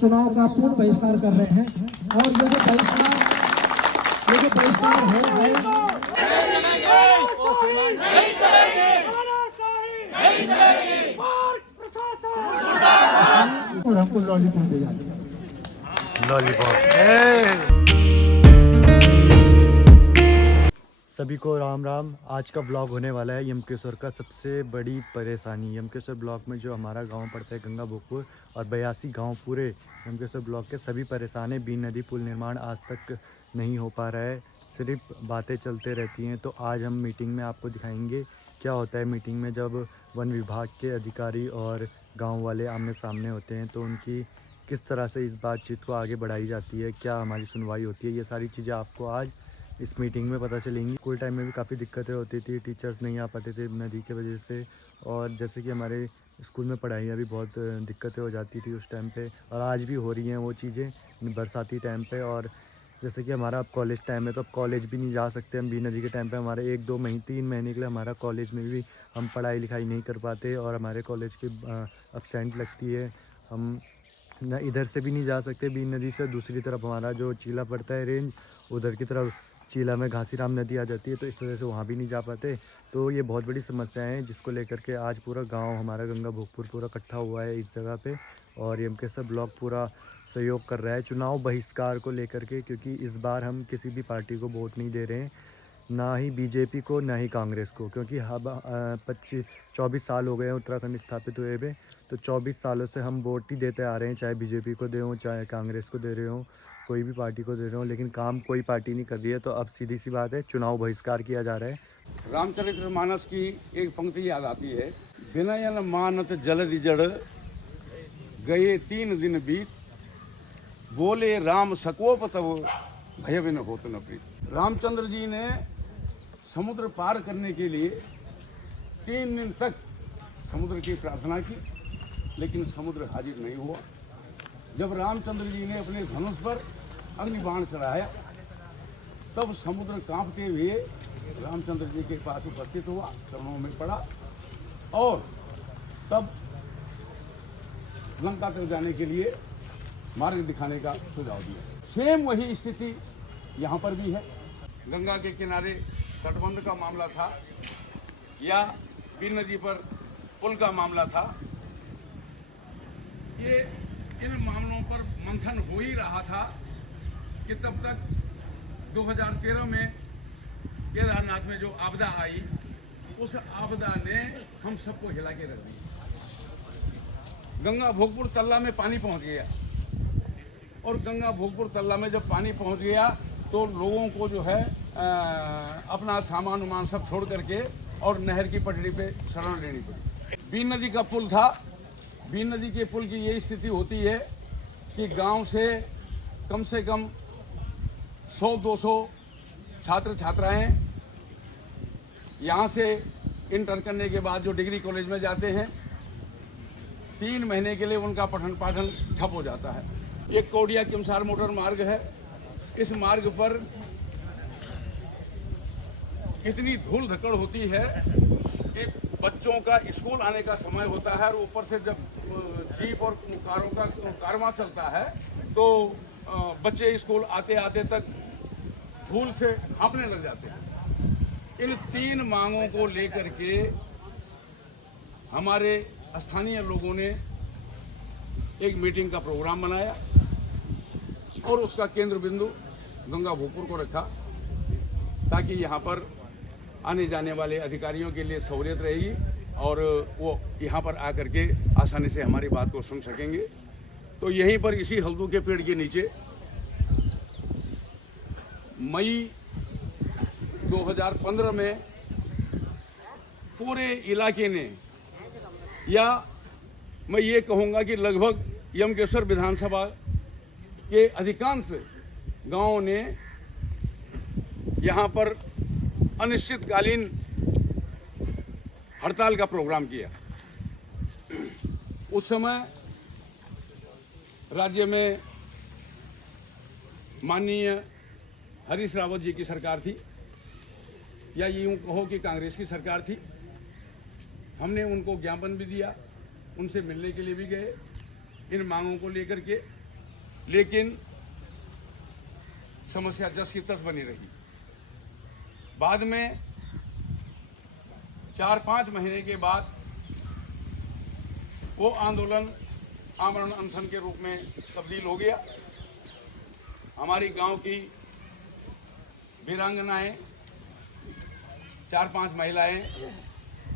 चुनाव का पूर्ण बहिष्कार कर रहे हैं। और ये जो बहिष्कार और हमको लॉलीपॉप दे जाते हैं। सभी को राम राम। आज का ब्लॉग होने वाला है यमकेश्वर का सबसे बड़ी परेशानी। यमकेश्वर ब्लॉक में जो हमारा गांव पड़ता है गंगा भोगपुर और 82 गांव पूरे यमकेश्वर ब्लॉक के सभी परेशान हैं। बीन नदी पुल निर्माण आज तक नहीं हो पा रहा है, सिर्फ बातें चलते रहती हैं। तो आज हम मीटिंग में आपको दिखाएंगे क्या होता है मीटिंग में जब वन विभाग के अधिकारी और गाँव वाले आमने सामने होते हैं, तो उनकी किस तरह से इस बातचीत को आगे बढ़ाई जाती है, क्या हमारी सुनवाई होती है। ये सारी चीज़ें आपको आज इस मीटिंग में पता चलेंगी। स्कूल टाइम में भी काफ़ी दिक्कतें होती थी, टीचर्स नहीं आ पाते थे नदी की वजह से। और जैसे कि हमारे स्कूल में पढ़ाइयाँ भी बहुत दिक्कतें हो जाती थी उस टाइम पे, और आज भी हो रही हैं वो चीज़ें बरसाती टाइम पे। और जैसे कि हमारा अब कॉलेज टाइम है तो अब कॉलेज भी नहीं जा सकते हम बी नदी के टाइम पे। हमारे 3 महीने के लिए हमारा कॉलेज में भी हम पढ़ाई लिखाई नहीं कर पाते और हमारे कॉलेज की अब्सेंट लगती है। हम न इधर से भी नहीं जा सकते बीन नदी से, दूसरी तरफ हमारा जो चीला पड़ता है रेंज, उधर की तरफ चीला में घासीराम नदी आ जाती है, तो इस वजह से वहाँ भी नहीं जा पाते। तो ये बहुत बड़ी समस्याएं हैं जिसको लेकर के आज पूरा गांव हमारा गंगा भोगपुर पूरा इकट्ठा हुआ है इस जगह पे। और यमकेश्वर ब्लॉक पूरा सहयोग कर रहा है चुनाव बहिष्कार को लेकर के, क्योंकि इस बार हम किसी भी पार्टी को वोट नहीं दे रहे हैं, ना ही बीजेपी को ना ही कांग्रेस को। क्योंकि हम 24 साल हो गए हैं उत्तराखंड स्थापित हुए हुए, तो 24 सालों से हम वोट ही देते आ रहे हैं, चाहे बीजेपी को दे हों चाहे कांग्रेस को दे रहे हों, कोई भी पार्टी को दे रहे हों, लेकिन काम कोई पार्टी नहीं कर रही है। तो अब सीधी सी बात है, चुनाव बहिष्कार किया जा रहा है। रामचरितमानस की एक पंक्ति याद आती है, विनयन मानत जलधि जड़ गए 3 दिन बीत, बोले राम सकोप तब भय बिन होत न प्रीत। रामचंद्र जी ने समुद्र पार करने के लिए 3 दिन तक समुद्र की प्रार्थना की, लेकिन समुद्र हाजिर नहीं हुआ। जब रामचंद्र जी ने अपने धनुष पर अग्निबाण चढ़ाया, तब समुद्र कांपते हुए रामचंद्र जी के पास उपस्थित हुआ, चरणों में पड़ा और तब लंका तक जाने के लिए मार्ग दिखाने का सुझाव दिया। सेम वही स्थिति यहाँ पर भी है। गंगा के किनारे तटबंध का मामला था या बीन नदी पर पुल का मामला था, ये इन मामलों पर मंथन हो ही रहा था कि तब तक 2013 में केदारनाथ में जो आपदा आई, उस आपदा ने हम सबको हिला के रख दिया। गंगा भोगपुर तल्ला में पानी पहुंच गया और गंगा भोगपुर तल्ला में जब पानी पहुंच गया तो लोगों को जो है अपना सामान उमान सब छोड़ करके और नहर की पटड़ी पे शरण लेनी पड़ी। बीन नदी का पुल था। बीन नदी के पुल की ये स्थिति होती है कि गांव से कम 100-200 छात्र छात्राएं यहाँ से इंटर करने के बाद जो डिग्री कॉलेज में जाते हैं, 3 महीने के लिए उनका पठन पाठन ठप हो जाता है। एक कोडिया किमसार मोटर मार्ग है। इस मार्ग पर इतनी धूल धकड़ होती है कि बच्चों का स्कूल आने का समय होता है और ऊपर से जब जीप और कारों का कारवां चलता है तो बच्चे स्कूल आते आते तक धूल से हाँफने लग जाते हैं। इन 3 मांगों को लेकर के हमारे स्थानीय लोगों ने एक मीटिंग का प्रोग्राम बनाया और उसका केंद्र बिंदु गंगा भोगपुर को रखा, ताकि यहाँ पर आने जाने वाले अधिकारियों के लिए सहूलियत रहेगी और वो यहाँ पर आकर के आसानी से हमारी बात को सुन सकेंगे। तो यहीं पर इसी हल्दू के पेड़ के नीचे मई 2015 में पूरे इलाके ने, या मैं ये कहूँगा कि लगभग यमकेश्वर विधानसभा के अधिकांश गांवों ने यहाँ पर अनिश्चितकालीन हड़ताल का प्रोग्राम किया। उस समय राज्य में माननीय हरीश रावत जी की सरकार थी, या यूँ कहो कि कांग्रेस की सरकार थी। हमने उनको ज्ञापन भी दिया, उनसे मिलने के लिए भी गए इन मांगों को लेकर के, लेकिन समस्या जस की तस बनी रही। बाद में 4-5 महीने के बाद वो आंदोलन आमरण अनशन के रूप में तब्दील हो गया। हमारी गांव की वीरांगनाएं, 4-5 महिलाएं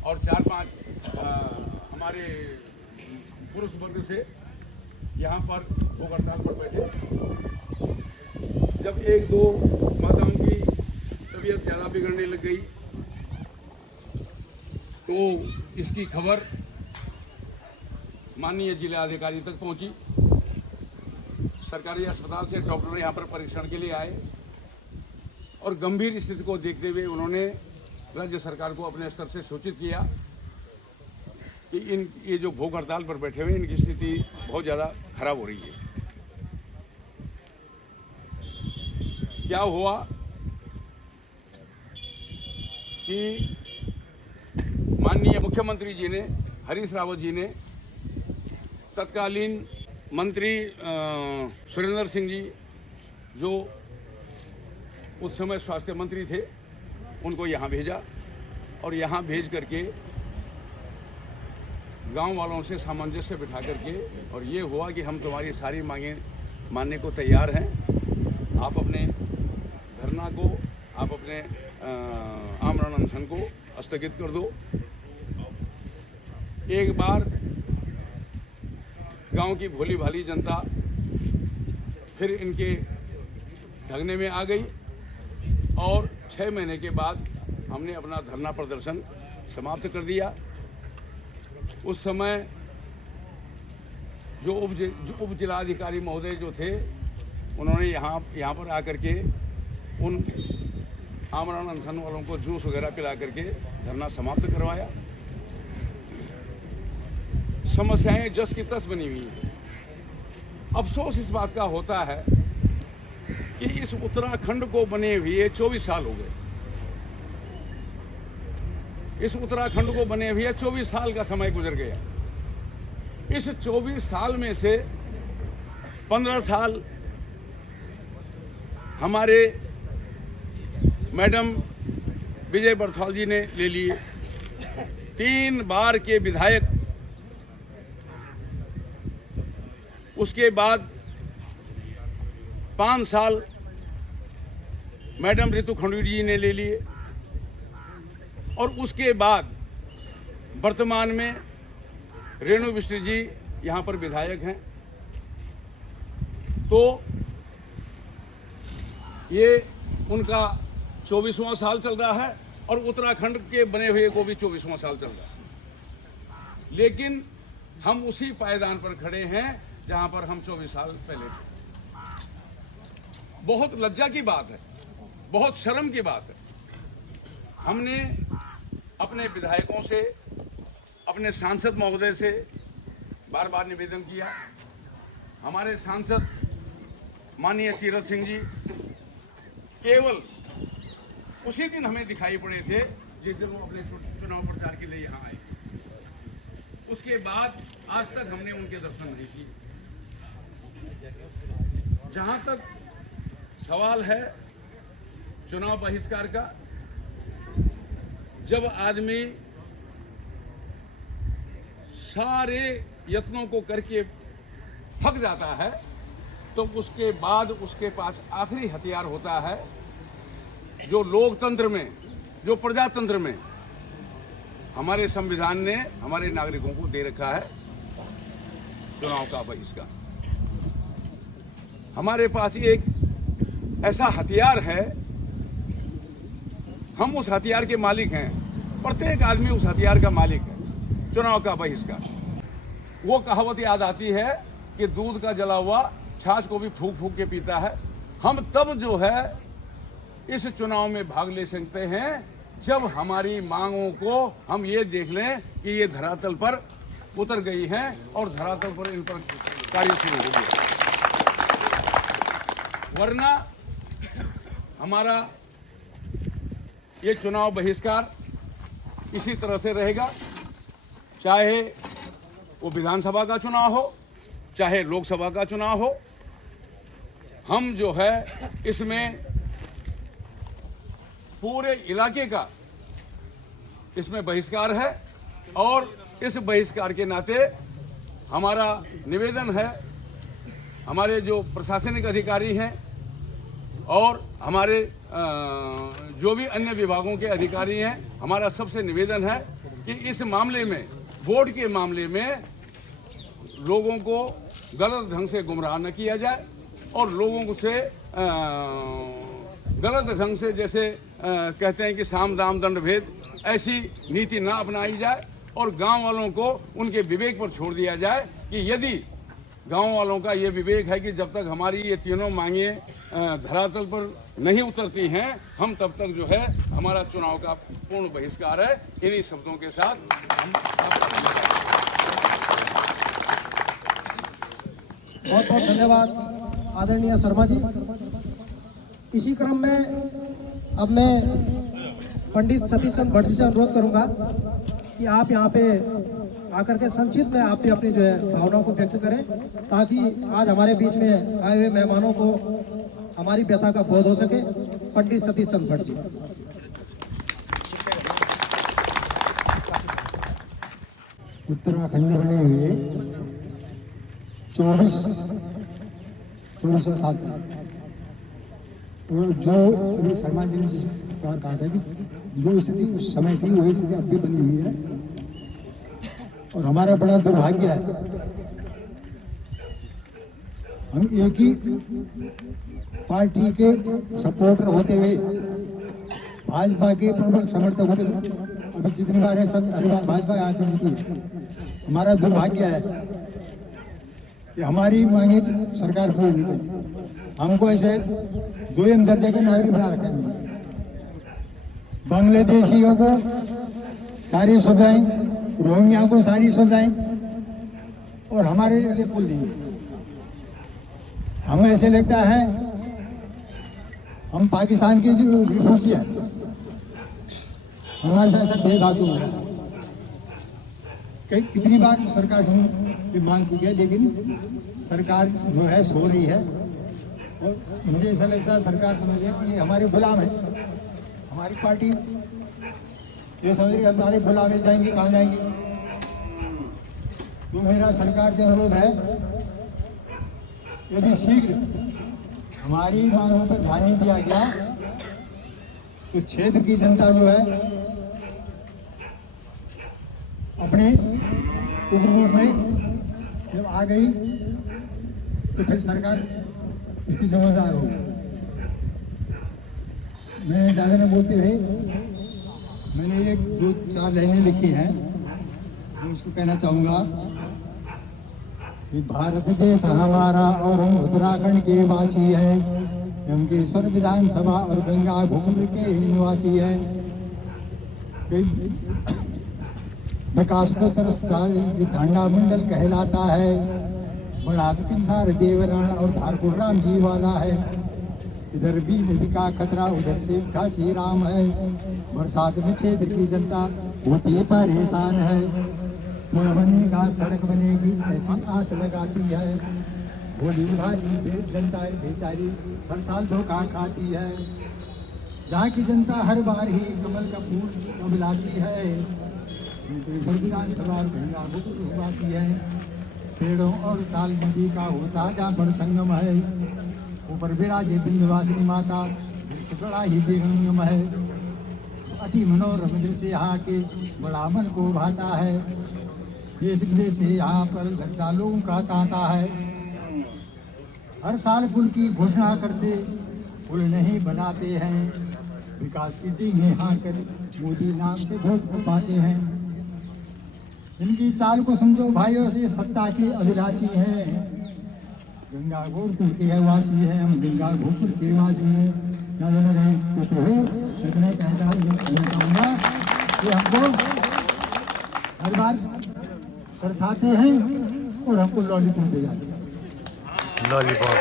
और 4-5 हमारे पुरुष वर्ग से यहाँ पर भूख हड़ताल पर बैठे। जब 1-2 माताओं की तबीयत ज़्यादा बिगड़ने लग गई तो इसकी खबर माननीय जिला अधिकारी तक पहुंची। सरकारी अस्पताल से डॉक्टर यहाँ पर परीक्षण के लिए आए और गंभीर स्थिति को देखते हुए उन्होंने राज्य सरकार को अपने स्तर से सूचित किया कि ये जो भूख हड़ताल पर बैठे हुए इनकी स्थिति बहुत ज़्यादा खराब हो रही है। क्या हुआ कि माननीय मुख्यमंत्री जी ने, हरीश रावत जी ने, तत्कालीन मंत्री सुरेंद्र सिंह जी जो उस समय स्वास्थ्य मंत्री थे, उनको यहाँ भेजा और यहाँ भेज करके गांव वालों से सामंजस्य बिठा करके और ये हुआ कि हम तुम्हारी सारी मांगें मानने को तैयार हैं। आप अपने धरना को, आप अपने आमरण अनशन को स्थगित कर दो। एक बार गांव की भोली भाली जनता फिर इनके ढंगने में आ गई और 6 महीने के बाद हमने अपना धरना प्रदर्शन समाप्त कर दिया। उस समय जो उप जिलाधिकारी महोदय जो थे, उन्होंने यहाँ पर आकर के उन आमरण अनशन वालों को जूस वगैरह पिला करके धरना समाप्त करवाया। समस्याएं जस की तस बनी हुई हैं। अफसोस इस बात का होता है कि इस उत्तराखंड को बने हुए 24 साल हो गए। इस उत्तराखंड को बने हुए 24 साल का समय गुजर गया। इस 24 साल में से 15 साल हमारे मैडम विजय बड़थौल जी ने ले लिए। 3 बार के विधायक, उसके बाद 5 साल मैडम रितु खंडूरी जी ने ले लिए और उसके बाद वर्तमान में रेणु मिश्र जी यहाँ पर विधायक हैं। तो ये उनका 24वां साल चल रहा है और उत्तराखंड के बने हुए को भी 24वां साल चल रहा है। लेकिन हम उसी पायदान पर खड़े हैं जहां पर हम 24 साल पहले थे। बहुत लज्जा की बात है, बहुत शर्म की बात है। हमने अपने विधायकों से, अपने सांसद महोदय से बार बार निवेदन किया। हमारे सांसद माननीय तीरथ सिंह जी केवल उसी दिन हमें दिखाई पड़े थे जिस दिन वो अपने चुनाव प्रचार के लिए यहाँ आए। उसके बाद आज तक हमने उनके दर्शन नहीं किए। जहां तक सवाल है चुनाव बहिष्कार का, जब आदमी सारे यत्नों को करके थक जाता है तो उसके बाद उसके पास आखिरी हथियार होता है जो लोकतंत्र में, जो प्रजातंत्र में हमारे संविधान ने हमारे नागरिकों को दे रखा है, चुनाव का बहिष्कार। हमारे पास एक ऐसा हथियार है, हम उस हथियार के मालिक हैं। प्रत्येक आदमी उस हथियार का मालिक है, चुनाव का बहिष्कार। वो कहावत याद आती है कि दूध का जला हुआ छाछ को भी फूंक फूंक के पीता है। हम तब जो है इस चुनाव में भाग ले सकते हैं जब हमारी मांगों को हम ये देख लें कि ये धरातल पर उतर गई हैं और धरातल पर इन पर कार्य शुरू हो गया। वरना हमारा ये चुनाव बहिष्कार इसी तरह से रहेगा, चाहे वो विधानसभा का चुनाव हो, चाहे लोकसभा का चुनाव हो, हम जो है इसमें पूरे इलाके का इसमें बहिष्कार है और इस बहिष्कार के नाते हमारा निवेदन है हमारे जो प्रशासनिक अधिकारी हैं और हमारे जो भी अन्य विभागों के अधिकारी हैं, हमारा सबसे निवेदन है कि इस मामले में, वोट के मामले में लोगों को गलत ढंग से गुमराह न किया जाए और लोगों से गलत ढंग से जैसे कहते हैं कि साम दाम दंड भेद, ऐसी नीति न अपनाई जाए और गांव वालों को उनके विवेक पर छोड़ दिया जाए कि यदि गांव वालों का ये विवेक है कि जब तक हमारी ये तीनों मांगे धरातल पर नहीं उतरती हैं, हम तब तक जो है हमारा चुनाव का पूर्ण बहिष्कार है। इन्हीं शब्दों के साथ हम बहुत बहुत धन्यवाद आदरणीय शर्मा जी। इसी क्रम में अब मैं पंडित सतीश चंद्र भट्ट जी से अनुरोध करूंगा कि आप यहाँ पे आकर के संक्षिप्त में आप भी अपनी जो है भावनाओं को व्यक्त करें, ताकि आज हमारे बीच में आए हुए मेहमानों को हमारी व्यथा का बोध हो सके। पंडित सतीश चंद्र भट्ट जी। उत्तराखंड बने हुए 24 साथी, और जो अभी शर्मा जी ने जिस प्रकार कहा था कि जो स्थिति उस समय थी वही स्थिति अब भी बनी हुई है। और हमारा बड़ा दुर्भाग्य है, हम एक ही पार्टी के सपोर्टर होते हुए, भाजपा के प्रमुख समर्थक होते हुए, अभी जितनी बार है सब हर बार भाजपा यहाँ से जीती है। हमारा दुर्भाग्य है कि हमारी मांगे सरकार से नहीं करती। हमको ऐसे दोयम दर्जे के नागरिक बना रखे हैं। बांग्लादेशियों को सारी सुविधाएं, रोहिंग्या को सारी सुविधाएं, और हमारे लिए कुल नहीं। हमें ऐसे लगता है हम पाकिस्तान की जो रिफ्यूजी है, हमारे साथ ऐसा भेदभाव हो रहा है। कितनी बार सरकार से मांग की गई, लेकिन सरकार जो है सो रही है। और मुझे ऐसा लगता है सरकार समझ रही है कि ये हमारे गुलाम है। हमारी पार्टी ये समझ रही है हमारे गुलाम में जाएंगे, कहाँ जाएंगे। तो मेरा सरकार से अनुरोध है, यदि शीघ्र हमारी मांगों पर ध्यान नहीं दिया गया तो क्षेत्र की जनता जो है अपने उग्र रूप में जब आ गई तो फिर सरकार इसकी जिम्मेदार होगी। मैं ज़्यादा न बोलते हुए मैंने एक 2-4 लाइनें लिखी हैं, मैं उसको कहना चाहूँगा कि भारत देश हमारा और हम उत्तराखंड के वासी हैं, यमकेश्वर विधानसभा और गंगा भूमि के निवासी हैं। विकास को तरसता ढांडा मंडल कहलाता है, बड़ा किमसार देवरण और धारपुर राम जी वाला है। इधर भी नदी का खतरा, उधर से काशी राम है। बरसात में क्षेत्र की जनता होती परेशान है। पुल बनेगा, सड़क बनेगी, ऐसी आस लगाती है। भोली भाली जनता बेचारी हर साल धोखा खाती है। जहाँ की जनता हर बार ही कमल का फूल अभिलाषी है। विधानसभा और गंगा वासी है। पेड़ों और ताल नदी का होता जहाँ पर संगम है। ऊपर विराजे बिंदवासिनी माता, बड़ा ही बेगम है। अति मनोरम दृश्य यहाँ के बड़ा मन को भाता है। देश विदेश से यहाँ पर श्रद्धालुओं का तांता है। हर साल पुल की घोषणा करते, पुल नहीं बनाते हैं। विकास की डींगे हांकर मोदी नाम से वोट पाते हैं। इनकी चाल को समझो भाइयों, से सत्ता के अभिलाषी हैं। गंगा गोरपुर के वासी हैं, हम गंगा गोरपुर के वासी हैं। क्या जान रहे कहते हुए इतने कहता चाहूँगा कि हमको हर बार तरसाते हैं और हमको लॉलीपॉप दे जाते हैं। Lollipop,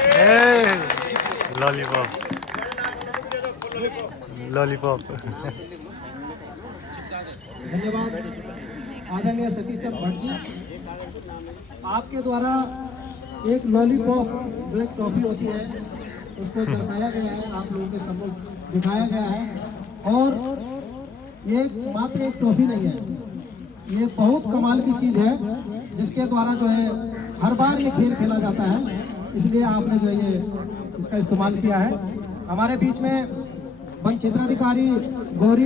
lollipop, lollipop. धन्यवाद आदरणीय सतीश चंद्र भट्ट जी। आपके द्वारा एक लॉलीपॉप जो एक टॉफी होती है उसको दर्शाया गया है, आप लोगों के सम्मुख दिखाया गया है। और ये मात्र एक ट्रॉफी नहीं है, ये बहुत कमाल की चीज़ है जिसके द्वारा जो है हर बार ये खेल खेला जाता है, इसलिए आपने जो ये इसका इस्तेमाल किया है। हमारे बीच में वन क्षेत्राधिकारी गौरी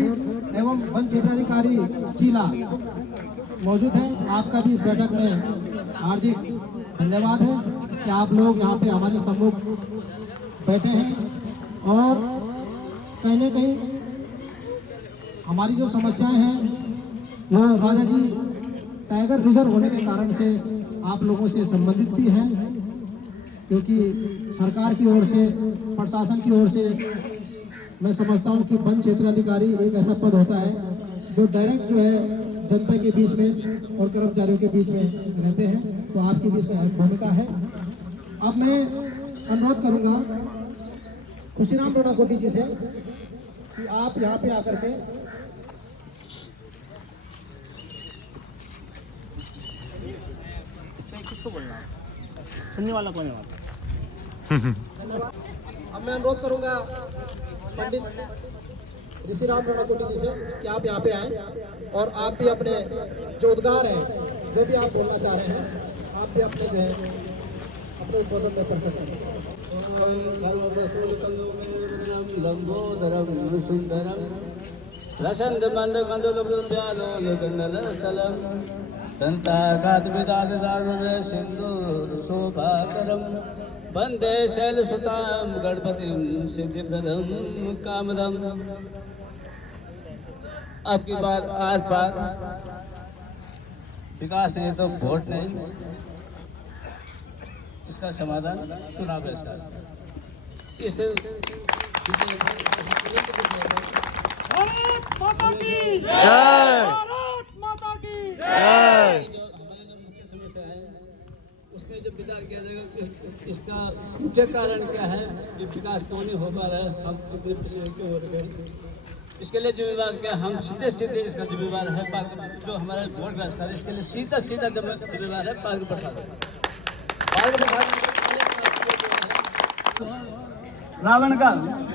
एवं वन क्षेत्राधिकारी चीला मौजूद हैं। आपका भी इस बैठक में हार्दिक धन्यवाद है कि आप लोग यहाँ पे हमारे सम्मुख बैठे हैं। और कहीं ना कहीं हमारी जो समस्याएं हैं वो राजा जी टाइगर रिजर्व होने के कारण से आप लोगों से संबंधित भी हैं, क्योंकि सरकार की ओर से, प्रशासन की ओर से मैं समझता हूं कि वन क्षेत्राधिकारी एक ऐसा पद होता है जो डायरेक्ट जो है जनता के बीच में और कर्मचारियों के बीच में रहते हैं, तो आपके बीच में अहम भूमिका है। अब मैं अनुरोध करूंगा खुशीराम रोडाकोटी जी से कि आप यहाँ पे आकर के सुनने वाला कौन है? अब मैं अनुरोध करूंगा पंडित ऋषिराम रोडाकोटी जी से कि आप यहाँ पे आए और आप भी अपने जो उद्गार हैं, जो भी आप बोलना चाह रहे हैं, आप भी अपने जो है अपने उद्बोधन में प्रकट करें। लंबोदरम सुंदरम रसंत मंद कंदलम दंताघातविदादागुरे सिंदूर शोभाकरम वंदे शैलसुताम गणपतिम सिद्धिप्रदम कामदम। अब की बार आर पार विकास नहीं तो वोट नहीं, इसका समाधान चुनाव है। इसका इस भारत माता की जय। भारत माता की जय। जो हमारे जो मुख्य समस्या है उसमें जो विचार किया जाएगा इसका मुख्य कारण क्या है, ये विकास क्यों नहीं हो पा रहा है, हम इतने पिछड़े क्यों हो रहे हैं, इसके लिए जिम्मेवार क्या, हम सीधे सीधे इसका जिम्मेवार है पार्क जो हमारा वोट व्यवस्था है, इसके लिए सीधा सीधा जिम्मेवार है पार्क प्रशासन। पार्क प्रशासन रावण का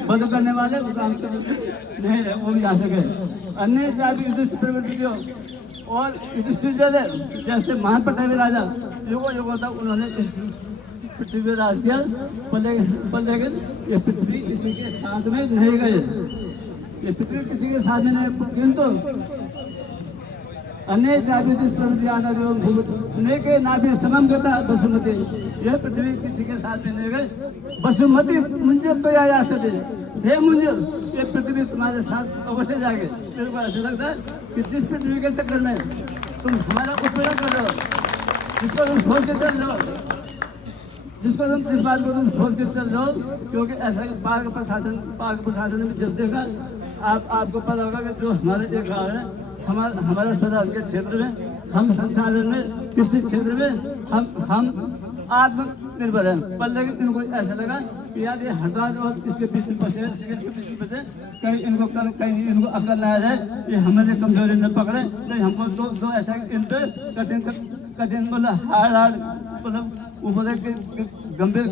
वध करने वाले राम के नहीं रहे, वो भी आ सके। अन्य जाति युधिष्ठिर प्रवृत्तियों और युधिष्ठिर जैसे महान प्रतापी राजा युगों युगों तक उन्होंने इस पृथ्वी पर राज किया, पर लेकिन ये पृथ्वी किसी के साथ में नहीं गए, ये पृथ्वी किसी के साथ में नहीं, किंतु अन्य जाति प्रवृत्ति आदि एवं भूमि के नाभि समम गता बसुमती, यह पृथ्वी किसी के साथ में नहीं गए। बसुमती मुंजे तो या सके, हे मुंजे ये पृथ्वी तुम्हारे साथ अवश्य जाएगी। मेरे को ऐसा लगता है कि जिस पृथ्वी के चक्कर में तुम हमारा उपयोग कर रहे हो, जिसको तुम सोच के चल रहे हो, जिस बात को तुम सोच के चल रहे हो, क्योंकि ऐसा पार्क प्रशासन ने जब देखा, आपको पता होगा कि जो हमारे एक गाँव है, हमारे स्वराज के क्षेत्र में, हम संचालन में, कृषि क्षेत्र में हम आत्मनिर्भर हैं, पर लेकिन इनको ऐसा लगा कि यार ये हड़ताल और इसके बीच में फंसे, कहीं इनको अकल ना आ जाए, ये हमारे कमजोरी न पकड़े, नहीं हमको दो ऐसा इन पे कठिन मतलब हार्ड मतलब ऊपर गंभीर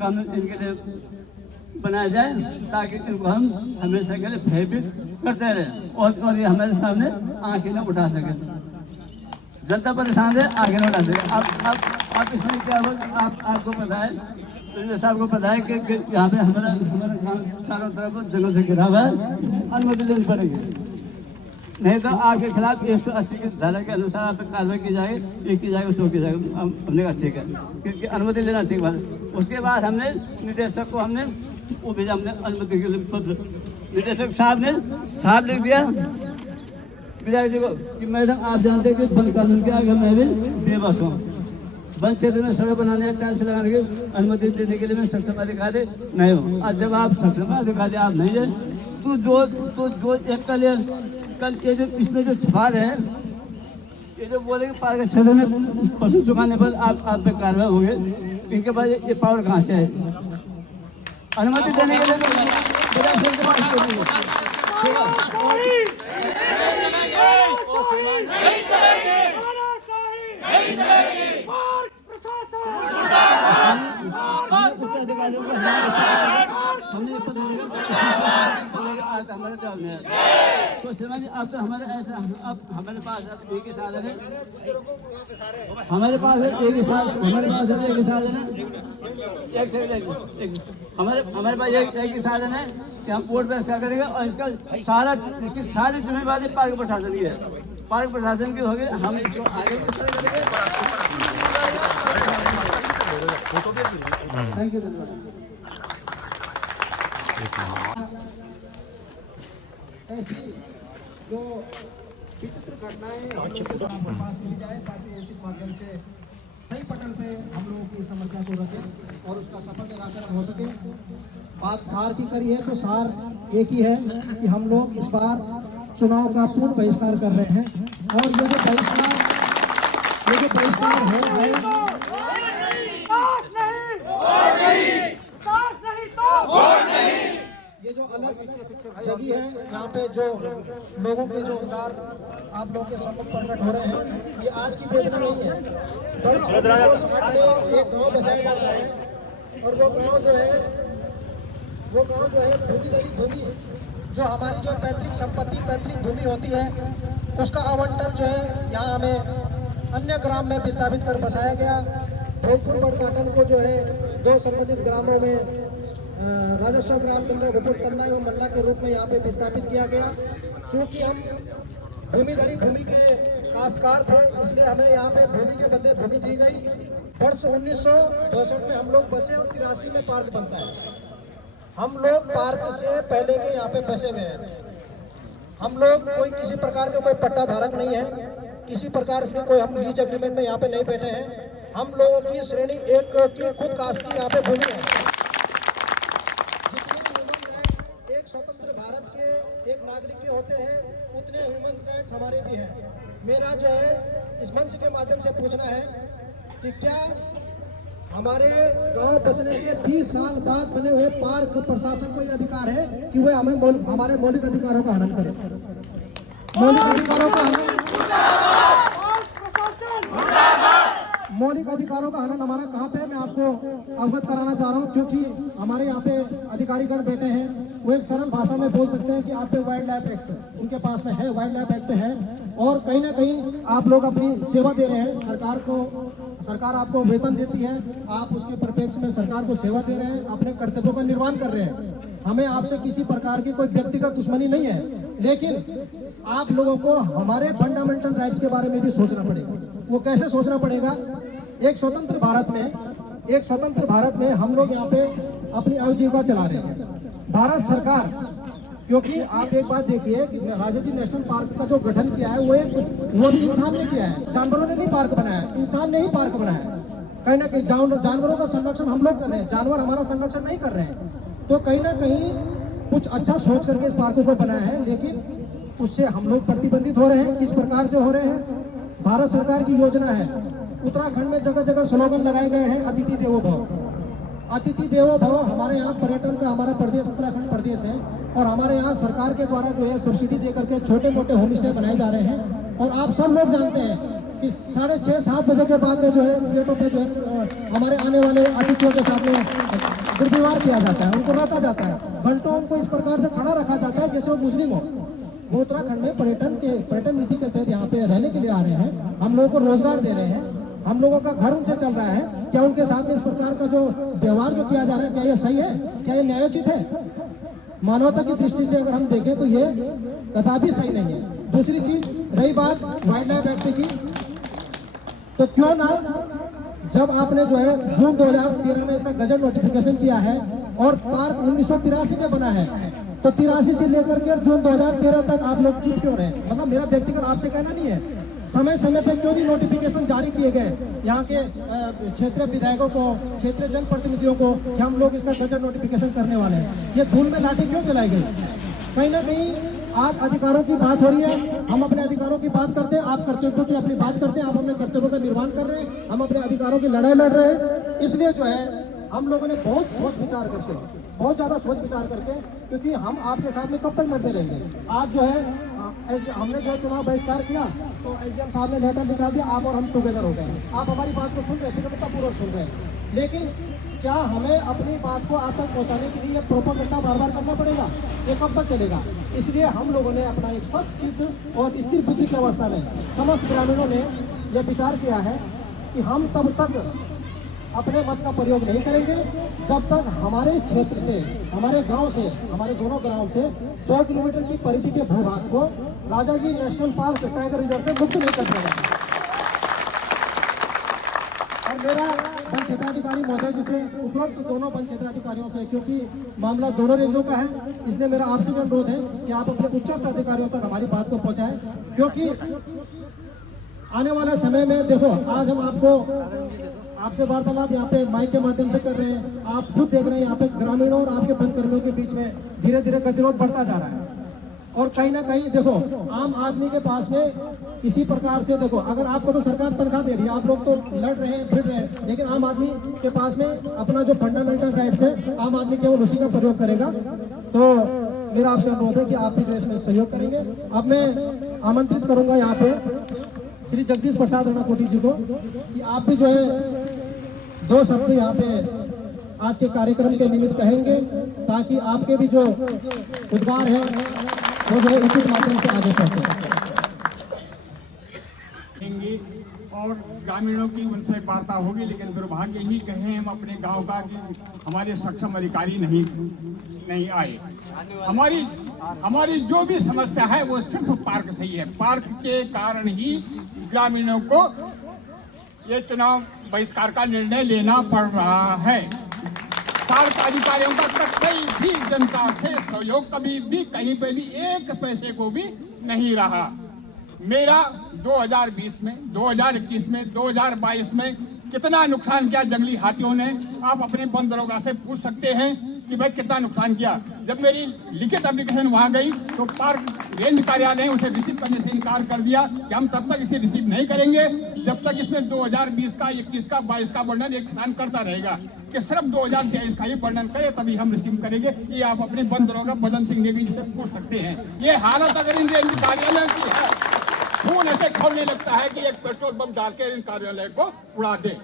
कानून इनके लिए बनाया जाए, ताकि इनको हम हमेशा के लिए भयभीत करते रहे और ये हमारे सामने आंखें न उठा सके। जनता परेशान है, आगे न उठा सके। अब इसमें क्या हो, आपको पता है, जैसा आपको पता है कि यहाँ पे हमारा गाँव चारों तरफ जंगल से घिरा हुआ है, अनुमति लेनी पड़ेगी, नहीं तो आपके खिलाफ 180 की धारा के अनुसार आप कार्रवाई की जाएगी, ये की जाएगी, उसको की जाएगी। हमने कहा ठीक है, क्योंकि अनुमति लेना ठीक बात है। उसके बाद हमने निदेशक को वो भेजा, हमने अनुमति के लिए पत्र, निदेशक साहब ने साफ लिख दिया विधायक जी को कि मैडम आप जानते हैं कि वन कानून के आगे मैं भी बेबस हूँ, वन क्षेत्र में सड़क बनाने, टाइल्स लगाने की अनुमति देने के लिए मैं सक्षम अधिकारी नहीं हूँ। और जब आप सक्षम अधिकारी आप नहीं है, तो जो एक कल ये जो इसमें जो छपार है, ये जो बोले कि पार्क क्षेत्र में पशु चुकाने पर आप पे कार्रवाई होगी, इनके पास ये पावर कहाँ से है? अनुमति देने के लिए तो अधिकारियों को हमने हमारे जवाब में तो शर्मा जी अब तो हमारे ऐसा अब हमारे पास अब एक ही साधन है हमारे पास है एक ही साधन है एक सेकंड एक हमारे पास एक ही साधन है कि हम वोट व्यवस्था करेंगे और इसकी सारी जिम्मेवारी पार्क प्रशासन की है पार्क प्रशासन की होगी हम इसको आगे किस तरह करेंगे थैंक यू ऐसी जो विचित्र घटनाएं पास मिली जाए ताकि ऐसे माध्यम से सही पटल पे हम लोगों की समस्या को रखें और उसका सफल निराकरण हो सके। बात सार की करी है तो सार एक ही है कि हम लोग इस बार चुनाव का पूर्ण बहिष्कार कर रहे हैं और ये जो बहिष्कार है ये जो अलग जगह है यहाँ पे जो लोगों के जो उद्गार आप लोगों के सम्मुख प्रकट हो रहे हैं ये आज की वेदना नहीं है। वर्ष 1960 में एक गांव बसाया जाता है और वो गांव जो है भूमि दलित भूमि जो हमारी जो पैतृक संपत्ति पैतृक भूमि होती है उसका आवंटन जो है यहाँ हमें अन्य ग्राम में विस्थापित कर बसाया गया। भोजपुर बड़काटन को जो है दो संबंधित ग्रामों में राजस्व ग्राम गंगा गोपुर तल्ला एवं मल्ला के रूप में यहाँ पे विस्थापित किया गया। चूँकि हम भूमिधरी भूमि के काश्तकार थे इसलिए हमें यहाँ पे भूमि के बदले भूमि दी गई। वर्ष 1962 में हम लोग बसे और 83 में पार्क बनता है। हम लोग पार्क से पहले के यहाँ पे बसे हुए हैं। हम लोग कोई किसी प्रकार का कोई पट्टा धारक नहीं है, किसी प्रकार से कोई हम लीज एग्रीमेंट में यहाँ पे नहीं बैठे हैं। हम लोगों की श्रेणी एक की खुद कास्ट की यहाँ पे भूमि है। एक स्वतंत्र भारत के एक नागरिक के होते हैं उतने ह्यूमन राइट्स हमारे भी हैं। मेरा जो है इस मंच के माध्यम से पूछना है कि क्या हमारे गांव बसने के 20 साल बाद बने हुए पार्क प्रशासन को यह अधिकार है कि वह हमें हमारे मौलिक अधिकारों का हनन करे। मौलिक अधिकारों का हनन हनन हमारा कहाँ पे मैं आपको अवगत कराना चाह रहा हूँ क्योंकि हमारे यहाँ पे अधिकारीगण बैठे हैं वो एक सरल भाषा में बोल सकते हैं कि आप पे वाइल्ड लाइफ एक्ट उनके पास में है, वाइल्ड लाइफ एक्ट है और कहीं ना कहीं आप लोग अपनी सेवा दे रहे हैं। सरकार आपको वेतन देती है, आप उसके परिप्रेक्ष्य में सरकार को सेवा दे रहे हैं, अपने कर्तव्यों का निर्वहन कर रहे हैं। हमें आपसे किसी प्रकार की कोई व्यक्तिगत दुश्मनी नहीं है, लेकिन आप लोगों को हमारे फंडामेंटल राइट्स के बारे में भी सोचना पड़ेगा। वो कैसे सोचना पड़ेगा? एक स्वतंत्र भारत में हम लोग यहाँ पे अपनी आजीविका चला रहे हैं। भारत सरकार, क्योंकि आप एक बात देखिए कि राजाजी नेशनल पार्क का जो गठन किया है वो एक मोदी इंसान ने किया है, जानवरों ने नहीं पार्क बनाया, इंसान ने ही पार्क बनाया है। कहीं ना कहीं जानवरों का संरक्षण हम लोग कर रहे हैं, जानवर हमारा संरक्षण नहीं कर रहे हैं। तो कहीं ना कहीं कुछ अच्छा सोच करके इस पार्क को बनाया है, लेकिन उससे हम लोग प्रतिबंधित हो रहे हैं। किस प्रकार से हो रहे हैं? भारत सरकार की योजना है, उत्तराखंड में जगह जगह स्लोगन लगाए गए हैं अतिथि देवो भव। अतिथि देवो भव हमारे यहाँ पर्यटन का हमारा प्रदेश उत्तराखंड प्रदेश है और हमारे यहाँ सरकार के द्वारा जो है सब्सिडी दे करके छोटे मोटे होम स्टे बनाए जा रहे हैं। और आप सब लोग जानते हैं कि 6:30-7 बजे के बाद में जो है गेटों पे जो है हमारे आने वाले अतिथियों के साथ में दुर्व्यवहार किया जाता है, उनको रोका जाता है, घंटों उनको इस प्रकार से खड़ा रखा जाता है जैसे वो मुस्लिम हो। वो उत्तराखंड में पर्यटन नीति के तहत यहाँ पे रहने के लिए आ रहे हैं, हम लोगों को रोजगार दे रहे हैं, हम लोगों का घर उनसे चल रहा है। क्या उनके साथ में इस प्रकार का जो व्यवहार जो किया जा रहा है क्या ये सही है? क्या ये न्यायोचित है? मानवता की दृष्टि से अगर हम देखें तो ये कदापि सही नहीं है। दूसरी चीज रही बात वाइल्ड लाइफ एक्ट की, तो क्यों ना जब आपने जो है जून 2013 में इसका गजट नोटिफिकेशन किया है और पार्क 1983 में बना है, तो 83 से लेकर के जून 2013 तक आप लोग चुप क्यों रहे? मतलब मेरा व्यक्तिगत आपसे कहना नहीं है, समय समय पे क्यों नहीं नोटिफिकेशन जारी किए गए यहाँ के क्षेत्रीय विधायकों को, क्षेत्रीय जनप्रतिनिधियों को कि हम लोग इसका गजट नोटिफिकेशन करने वाले हैं? ये धूल में लाठी क्यों चलाई गई? कहीं ना कहीं आज अधिकारों की बात हो रही है, हम अपने अधिकारों की बात करते हैं, आप कर्तव्यों की अपनी बात करते हैं, आप अपने कर्तव्यों का निर्वहन कर रहे हैं, हम अपने अधिकारों की लड़ाई लड़ रहे हैं। इसलिए जो है हम लोगों ने बहुत सोच विचार करते हैं, बहुत ज़्यादा सोच विचार करके, क्योंकि हम आपके साथ में कब तक लड़ते रहेंगे? आज जो है हमने जो चुनाव बहिष्कार किया तो एसडीएम साहब ने लेटर निकाल दिया, आप और हम टुगेदर हो गए। आप हमारी बात को सुन रहे थे, पूर्वक सुन रहे हैं, लेकिन क्या हमें अपनी बात को आप तक पहुंचाने के लिए प्रोपेगेंडा बार बार करना पड़ेगा? ये कब तक चलेगा? इसलिए हम लोगों ने अपना एक स्वच्छ चित्त और स्थिर बुद्धि की अवस्था में समस्त ग्रामीणों ने यह विचार किया है कि हम तब तक अपने मत का प्रयोग नहीं करेंगे जब तक हमारे क्षेत्र से, हमारे गांव से, हमारे दोनों गांव से 2 किलोमीटर की परिधि के भूभाग को राजा जी नेशनल पार्क टाइगर रिजर्व से मुक्त नहीं कर देगा। और मेरा वन क्षेत्राधिकारी महोदय जी से उपलब्ध दोनों वन क्षेत्राधिकारियों से, क्योंकि मामला दोनों रेंजों का है, इसलिए मेरा आपसे भी अनुरोध है कि आप अपने उच्चस्थ अधिकारियों तक हमारी बात को पहुंचाएं, क्योंकि आने वाले समय में देखो, आज हम आपसे वार्तालाप यहाँ पे माइक के माध्यम से कर रहे हैं, आप खुद देख रहे हैं यहाँ पे ग्रामीणों और आपके वन कर्मियों के बीच में धीरे धीरे गतिरोध बढ़ता जा रहा है। और कहीं ना कहीं देखो, आम आदमी के पास में इसी प्रकार से देखो, अगर आपको तो सरकार तनख्वाह दे रही है, आप लोग तो लड़ रहे हैं, फिर रहे हैं, लेकिन आम आदमी के पास में अपना जो फंडामेंटल राइट्स है, आम आदमी केवल उसी का प्रयोग करेगा। तो मेरा आपसे अनुरोध है कि आप भी जो इसमें सहयोग करेंगे। अब मैं आमंत्रित करूंगा यहाँ पे श्री जगदीश प्रसाद रणकोटी जी को कि आप भी जो है 2 शब्द यहाँ पे आज के कार्यक्रम के निमित्त कहेंगे, ताकि आपके भी जो उद्गार है वो जो है उचित माध्यम से आगे पहुंचे। और ग्रामीणों की उनसे वार्ता होगी, लेकिन दुर्भाग्य ही कहें हम अपने गांव का कि हमारे सक्षम अधिकारी नहीं आए। हमारी जो भी समस्या है वो सिर्फ पार्क से ही है। पार्क के कारण ही ग्रामीणों को ये चुनाव बहिष्कार का निर्णय लेना पड़ रहा है। पार्क अधिकारियों का कतई भी जनता से सहयोग कभी भी कहीं पे भी 1 पैसे को भी नहीं रहा। मेरा 2020 में, 2021 में, 2022 में कितना नुकसान किया जंगली हाथियों ने, आप अपने वन दरोगा से पूछ सकते हैं कि भाई कितना नुकसान किया। जब मेरी लिखित एप्लीकेशन वहां गई तो पार्क रेंज कार्यालय ने उसे रिसीव करने से इनकार कर दिया कि हम तब तक इसे रिसीव नहीं करेंगे जब तक इसमें 2020 का, 21 का, 22 का वर्णन एक किसान करता रहेगा, कि सिर्फ 2023 का ही वर्णन करे तभी हम रिसीव करेंगे। ये आप अपने वन दरोगा बदन सिंह नेगी से पूछ सकते हैं। ये हालत अगर इन रेंज कार्यालय की है, खून ऐसे खोलने लगता है कि एक पेट्रोल बम डाल के इन कार्यालय को उड़ा दे।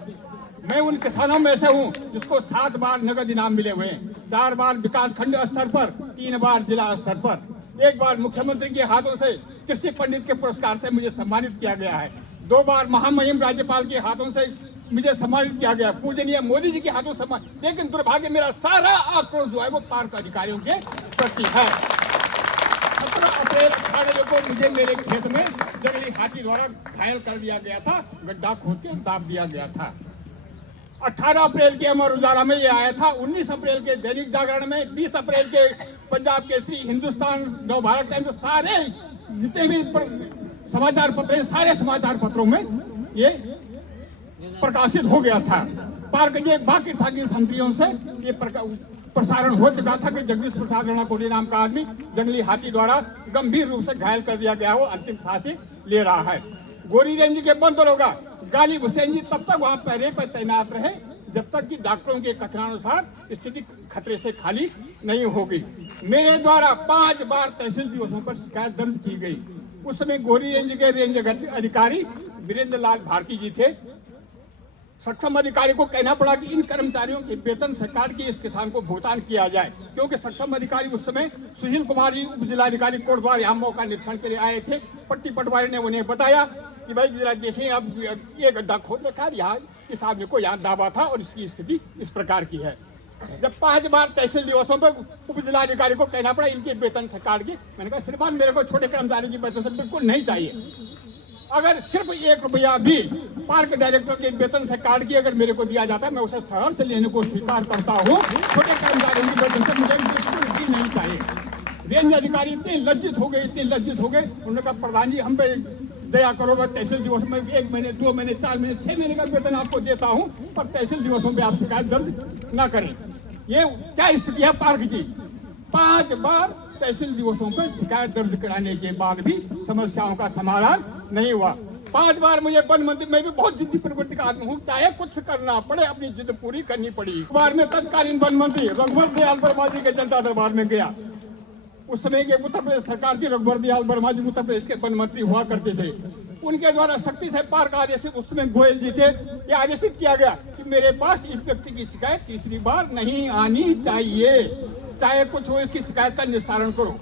मैं उन किसानों में से हूं जिसको 7 बार नगद इनाम मिले हुए हैं, 4 बार विकास खंड स्तर पर, 3 बार जिला स्तर पर, 1 बार मुख्यमंत्री के हाथों से कृषि पंडित के पुरस्कार से मुझे सम्मानित किया गया है, 2 बार महामहिम राज्यपाल के हाथों से मुझे सम्मानित किया गया, पूजनीय मोदी जी के हाथों सम्मानित। लेकिन दुर्भाग्य मेरा सारा आक्रोश जो है वो पार्क अधिकारियों के प्रति है। 17 अप्रैल 18 को मुझे मेरे खेत में जंगली हाथी द्वारा घायल कर दिया गया था, गड्ढा खोद के दाब दिया गया था। 18 अप्रैल के अमर उजाला में ये आया था, 19 अप्रैल के दैनिक जागरण में, 20 अप्रैल के पंजाब केसरी, हिंदुस्तान, नव भारत टाइम्स, सारे जितने भी समाचार पत्र हैं, सारे समाचार पत्रों में ये प्रकाशित हो गया था। पार्क ये बाकी था कि संतरियों से ये प्रसारण हो चुका था कि जगदीश प्रसाद रणकोटी नाम का आदमी जंगली हाथी द्वारा गंभीर रूप से घायल कर दिया गया, वो अंतिम सांसें ले रहा है। गोरी रेंज के वन दरोगा गालिब हुसैन जी तब तक वहां पहरे पर तैनात रहे जब तक कि डॉक्टरों के कथनानुसार स्थिति खतरे से खाली नहीं होगी। मेरे द्वारा 5 बार तहसील दिवसों पर शिकायत दर्ज की गई। उस समय गोरी रेंज के रेंज अधिकारी वीरेंद्र लाल भारती जी थे। सक्षम अधिकारी को कहना पड़ा कि इन कर्मचारियों के वेतन से काट के इस किसान को भुगतान किया जाए, क्योंकि सक्षम अधिकारी उस समय सुशील कुमार जी उप जिलाधिकारी कोटद्वार यहाँ मौका निरीक्षण के लिए आए थे। पट्टी पटवारी ने उन्हें बताया कि भाई जरा देखें, अब ये गड्ढा खोद रखा है, यहाँ इस आदमी को यहाँ दावा था और इसकी स्थिति इस प्रकार की है। जब 5 बार तहसील दिवसों पर उप जिलाधिकारी को कहना पड़ा इनके वेतन से काट के, मैंने कहा श्रीमान मेरे को छोटे कर्मचारी की वेतन से बिल्कुल नहीं चाहिए। अगर सिर्फ 1 रुपया भी पार्क डायरेक्टर के वेतन से काट के अगर मेरे को दिया जाता है, मैं उसे शहर से लेने को स्वीकार करता हूँ। छोटे कर्मचारियों की वेतन से मुझे बिल्कुल नहीं चाहिए। रेंज अधिकारी इतने लज्जित हो गए, उन्होंने कहा प्रधान जी हम पे दया करो, मैं तहसील दिवस में 1 महीने, 2 महीने, 4 महीने, 6 महीने का वेतन आपको देता हूँ, पर तहसील दिवसों पे आप शिकायत दर्ज न करें। ये क्या स्थिति है पार्क की? 5 बार तहसील दिवसों पर शिकायत दर्ज कराने के बाद भी समस्याओं का समाधान नहीं हुआ। 5 बार मुझे वन मंत्री, मैं भी बहुत जिद्दी प्रवृत्ति का आदमी हूँ, चाहे कुछ करना पड़े अपनी जिद पूरी करनी पड़ी। बार में तत्कालीन वन मंत्री रघुवर दयाल वर्मा जी के जनता दरबार में गया। उस समय के उत्तर प्रदेश सरकार की रघुवर दयाल वर्मा जी उत्तर प्रदेश के वन मंत्री हुआ करते थे। उनके द्वारा सख्ती से पार्क आदेशित, उस समय गोयल जी थे, ये आदेशित किया गया कि कि मेरे पास इस व्यक्ति की शिकायत तीसरी बार नहीं आनी चाहिए, चाहे कुछ हो, इसकी शिकायत का निस्तारण करो।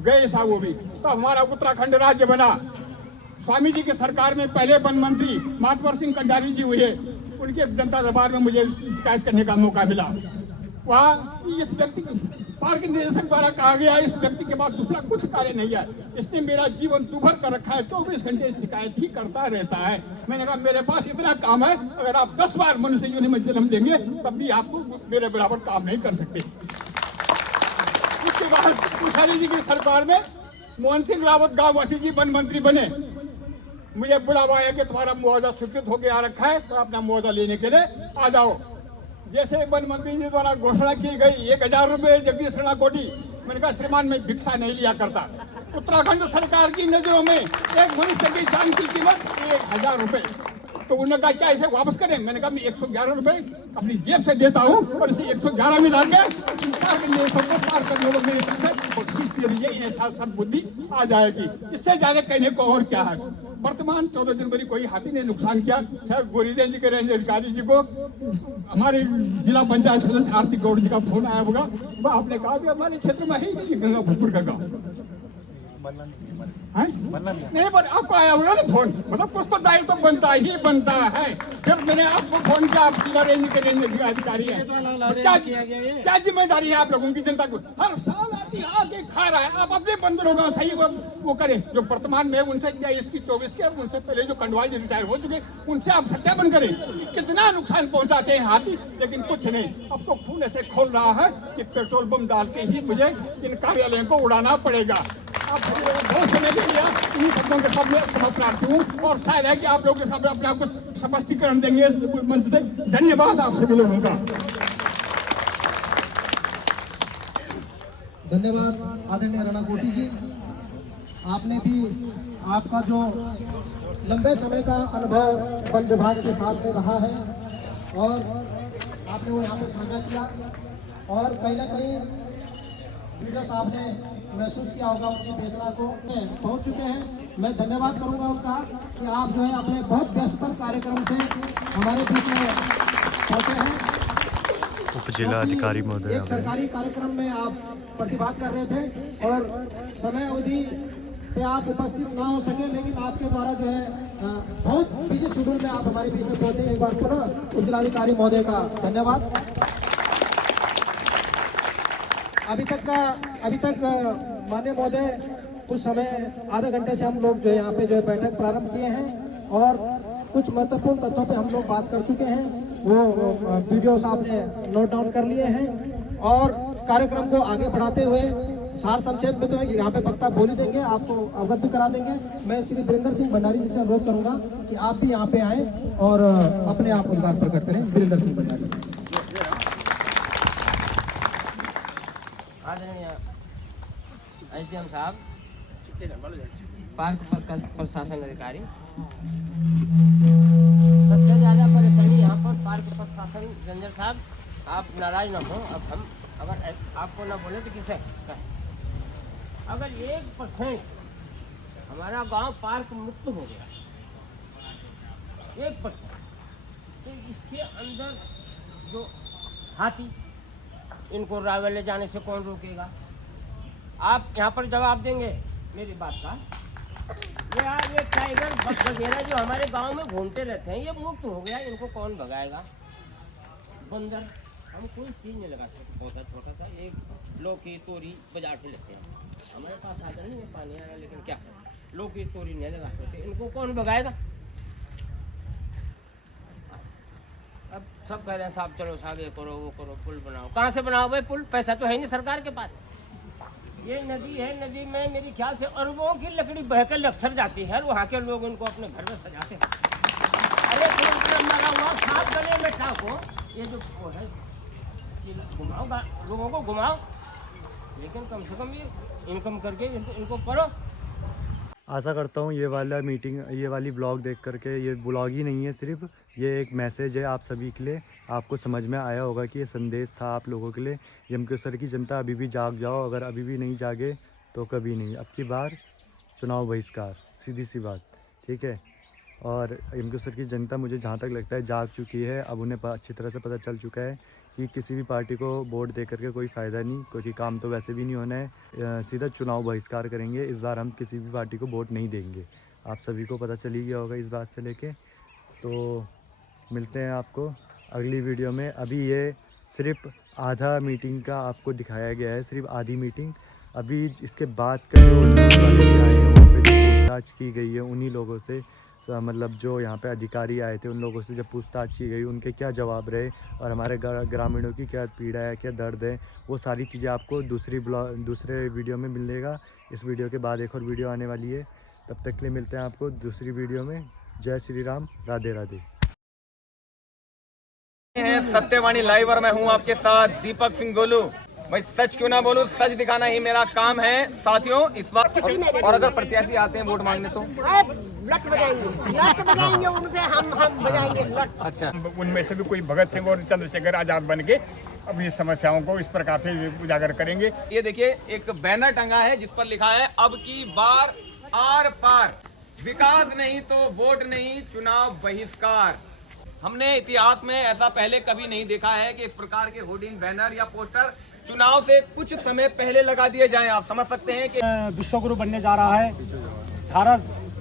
गए साहब वो भी। तो हमारा उत्तराखंड राज्य बना, स्वामी जी की सरकार में पहले वन मंत्री मातवर सिंह कंडारी जी हुए, उनके जनता दरबार में मुझे शिकायत करने का मौका मिला। वहाँ इस व्यक्ति पार्क निदेशक द्वारा कहा गया इस व्यक्ति के बाद दूसरा कुछ कार्य नहीं है, इसने मेरा जीवन दुभर कर रखा है, 24 घंटे शिकायत ही करता रहता है। मैंने कहा मेरे पास इतना काम है, अगर आप 10 बार मनुष्य योनि में जन्म देंगे तब भी आपको मेरे बराबर काम नहीं कर सकते। उसके बाद कुशारी जी की सरकार में मोहन सिंह रावत गांववासी जी वन मंत्री बने। मुझे बुलावा आया कि तुम्हारा मुआवजा स्वीकृत होकर आ रखा है, तो अपना मुआवजा लेने के लिए आ जाओ। जैसे वन मंत्री जी द्वारा घोषणा की गई 1000 रुपए जगदीश राणा कोटी, मैंने कहा श्रीमान मैं भिक्षा नहीं लिया करता। उत्तराखंड सरकार की नजरों में एक मनुष्य की जान की कीमत 1000 रुपए। तो उन्होंने कहा क्या इसे वापस करें? मैंने कहा मैं 111 रुपए अपनी जेब से देता हूँ और इसे 111 में ला के पार करने को मेरी तरफ से कोशिश के लिए इन्हें साथ बुद्धि आ जाएगी। इससे ज्यादा कहने को और क्या है। वर्तमान 14 जनवरी को ही हाथी ने नुकसान किया। शायद गोरीदेव जी के रेंज अधिकारी जी को हमारे जिला पंचायत सदस्य आर्थिक गौड़ जी का फोन आया होगा, वह आपने कहा कि हमारे क्षेत्र में ही नहीं गंगा भूपुर का गाँव नहीं, पर आपको आया होगा ना फोन, मतलब कुछ तो दायित्व तो बनता ही बनता है। फिर मैंने आपको फोन किया, आप जिला रेंज के रेंज अधिकारी है, क्या जिम्मेदारी है आप लोगों की? जनता को हर साल आके खा रहा है, आप अपने बंदरों का सही वो करें। जो वर्तमान में उनसे क्या इसकी 24 के उनसे पहले जो कंडवाल जी रिटायर हो चुके उनसे आप सत्यापन करें कितना नुकसान पहुंचाते हैं हाथी, लेकिन कुछ नहीं। अब तो खून ऐसे खोल रहा है कि पेट्रोल बम डाल के ही मुझे इन कार्यालयों को उड़ाना पड़ेगा। आप बहुत समय दे दिया, इन शब्दों के सामने क्षमा प्रार्थी हूँ और शायद है कि आप लोगों के सामने अपने आप को स्पष्टीकरण देंगे इस मंच से। धन्यवाद आप सभी लोगों का। धन्यवाद आदरणीय राणा कोटी जी, आपने भी आपका जो लंबे समय का अनुभव वन विभाग के साथ में रहा है और आपने वो यहाँ पे साझा किया और कहीं ना कहीं लीडर साहब ने महसूस किया होगा उनकी वेदना को पहुंच चुके हैं। मैं धन्यवाद करूंगा उनका कि आप जो है अपने बहुत व्यस्ततम कार्यक्रम से हमारे बीच में पहुंचे हैं। उप जिला अधिकारी महोदय एक सरकारी कार्यक्रम में आप प्रतिभाग कर रहे थे और समय अवधि पे आप उपस्थित ना हो सके, लेकिन आपके द्वारा जो है बहुत बिजी शेड्यूल में आप हमारे बीच में पहुंचे। एक बार पुनः उप जिलाधिकारी महोदय का धन्यवाद। अभी तक माननीय महोदय कुछ समय आधे घंटे से हम लोग जो यहाँ पे जो है बैठक प्रारंभ किए हैं और कुछ महत्वपूर्ण तथ्यों पे हम लोग बात कर चुके हैं, वो वीडियोस आपने नोट डाउन कर लिए हैं और कार्यक्रम को आगे बढ़ाते हुए सार संक्षेप में तो यहाँ पे वक्ता बोल ही देंगे, आपको अवगत भी करा देंगे। मैं श्री वीरेंद्र सिंह भंडारी जी से अनुरोध करूंगा कि आप भी यहाँ पे आए और अपने आप उद्गार प्रकट करें। वीरेंद्र सिंह भंडारी। आदरणीय एसडीएम साहब, पार्क प्रशासन अधिकारी, सबसे ज्यादा परेशानी यहाँ पर पार्क प्रशासन रंजन साहब, आप नाराज न हो। अब हम अगर आपको न बोले तो किसे कहें? अगर 1% हमारा गांव पार्क मुक्त हो गया, 1%, तो इसके अंदर जो हाथी, इनको रावल ले जाने से कौन रोकेगा? आप यहाँ पर जवाब देंगे मेरी बात का। ये टाइगर वगैरह जो हमारे गांव में घूमते रहते हैं, ये मुक्त हो गया, इनको कौन भगाएगा? बंदर, हम कोई चीज़ नहीं लगा सकते, बहुत छोटा सा एक लौकी तोरी बाजार से लेते हैं, हमारे पास आता नहीं है पानी आ रहा, लेकिन क्या लौकी तोरी नहीं लगा सकते, इनको कौन भगाएगा? अब सब कह रहे हैं साहब चलो साहब ये करो वो करो, पुल बनाओ। कहाँ से बनाओ भाई पुल? पैसा तो है नहीं सरकार के पास। ये नदी है, नदी में मेरे ख्याल से अरबों की लकड़ी बहकर अक्सर जाती है, वहाँ के लोग इनको अपने घर में सजाते हैं। अरे मरा हुआ सांप गले में टाको, ये जो वो है घुमाओगा, लोगों को घुमाओ, लेकिन कम से कम ये इनकम करके इनको करो। आशा करता हूँ ये वाली व्लॉग देख करके, ये व्लॉग ही नहीं है सिर्फ, ये एक मैसेज है आप सभी के लिए। आपको समझ में आया होगा कि ये संदेश था आप लोगों के लिए। यमकेश्वर की जनता अभी भी जाग जाओ, अगर अभी भी नहीं जागे तो कभी नहीं। अब की बार चुनाव बहिष्कार, सीधी सी बात, ठीक है। और यमकेश्वर की जनता मुझे जहाँ तक लगता है जाग चुकी है। अब उन्हें अच्छी तरह से पता चल चुका है कि किसी भी पार्टी को वोट दे करके कोई फ़ायदा नहीं, क्योंकि काम तो वैसे भी नहीं होना है। सीधा चुनाव बहिष्कार करेंगे। इस बार हम किसी भी पार्टी को वोट नहीं देंगे। आप सभी को पता चल ही गया होगा इस बात से लेके। तो मिलते हैं आपको अगली वीडियो में। अभी ये सिर्फ आधा मीटिंग का आपको दिखाया गया है, सिर्फ आधी मीटिंग। अभी इसके बाद का जो न्यूज़ वाले भी आए हैं वहाँ पे जो पूछताछ की गई है उन्हीं लोगों से, मतलब जो यहाँ पे अधिकारी आए थे उन लोगों से जब पूछताछ की गई उनके क्या जवाब रहे और हमारे ग्रामीणों की क्या पीड़ा है, क्या दर्द है, वो सारी चीज़ें आपको दूसरे वीडियो में मिलेगा। इस वीडियो के बाद एक और वीडियो आने वाली है। तब तक के लिए मिलते हैं आपको दूसरी वीडियो में। जय श्री राम, राधे राधे। सत्यवाणी लाइव और मैं हूं आपके साथ दीपक सिंह गोलू। भाई सच क्यों ना बोलूं, सच दिखाना ही मेरा काम है साथियों। इस बार और अगर प्रत्याशी आते हैं वोट मांगने तो लट बजाएंगे उन पे हम बजाएंगे लट। अच्छा, उनमें से भी कोई भगत सिंह और चंद्रशेखर आजाद बन के अपनी समस्याओं को इस प्रकार से उजागर करेंगे। ये देखिए एक बैनर टंगा है जिस पर लिखा है अब की बार आर पार, विकास नहीं तो वोट नहीं, चुनाव बहिष्कार। हमने इतिहास में ऐसा पहले कभी नहीं देखा है कि इस प्रकार के होर्डिंग, बैनर या पोस्टर चुनाव से कुछ समय पहले लगा दिए जाएं। आप समझ सकते हैं कि विश्वगुरु बनने जा रहा है। धारा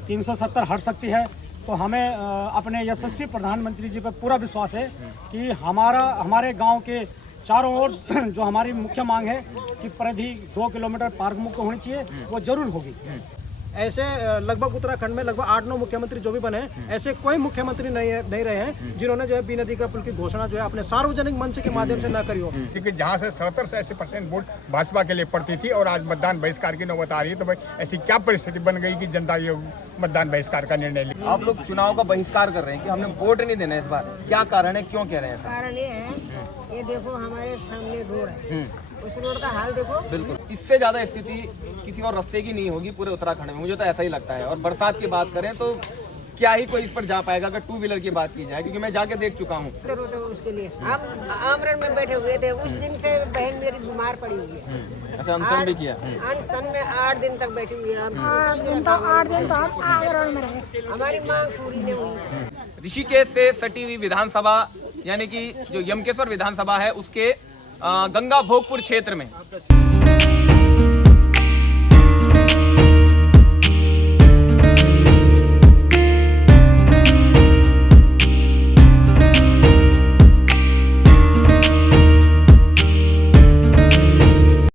370 हट सकती है। तो हमें अपने यशस्वी प्रधानमंत्री जी पर पूरा विश्वास है कि हमारे गांव के चारों ओर जो हमारी मुख्य मांग है कि परिधि 2 किलोमीटर पार्क मुक्त होनी चाहिए, वो जरूर होगी। ऐसे लगभग उत्तराखंड में लगभग 8-9 मुख्यमंत्री जो भी बने, ऐसे कोई मुख्यमंत्री नहीं रहे हैं जिन्होंने जो है बी नदी का पुल की घोषणा जो है अपने सार्वजनिक मंच के माध्यम से न करी हो। क्योंकि जहां से 70 से 80% वोट भाजपा के लिए पड़ती थी और आज मतदान बहिष्कार की नौबत आ रही है, तो भाई ऐसी क्या परिस्थिति बन गई कि जनता ये मतदान बहिष्कार का निर्णय ली। आप लोग चुनाव का बहिष्कार कर रहे हैं कि हमने वोट नहीं देना इस बार, क्या कारण है, क्यों कह रहे हैं? कारण ये है, ये देखो हमारे सामने रोड है, उस रोड का हाल देखो। बिल्कुल, इससे ज्यादा स्थिति किसी और रास्ते की नहीं होगी पूरे उत्तराखंड में, मुझे तो ऐसा ही लगता है। और बरसात की बात करें तो क्या ही कोई इस पर जा पाएगा अगर 2 व्हीलर की बात की जाए, क्योंकि मैं जाके देख चुका हूँ। उसके लिए हम आमरण में बैठे हुए थे, उस दिन से बहन मेरी बीमार पड़ी हुई है। अच्छा, अनशन भी किया? अनशन में 8 दिन तक बैठी हुई है। 8 दिन तो हम आमरण में रहे, हमारी मांग पूरी नहीं हुई। ऋषिकेश से सटी हुई विधानसभा यानी कि जो यमकेश्वर विधानसभा है उसके गंगा भोगपुर क्षेत्र में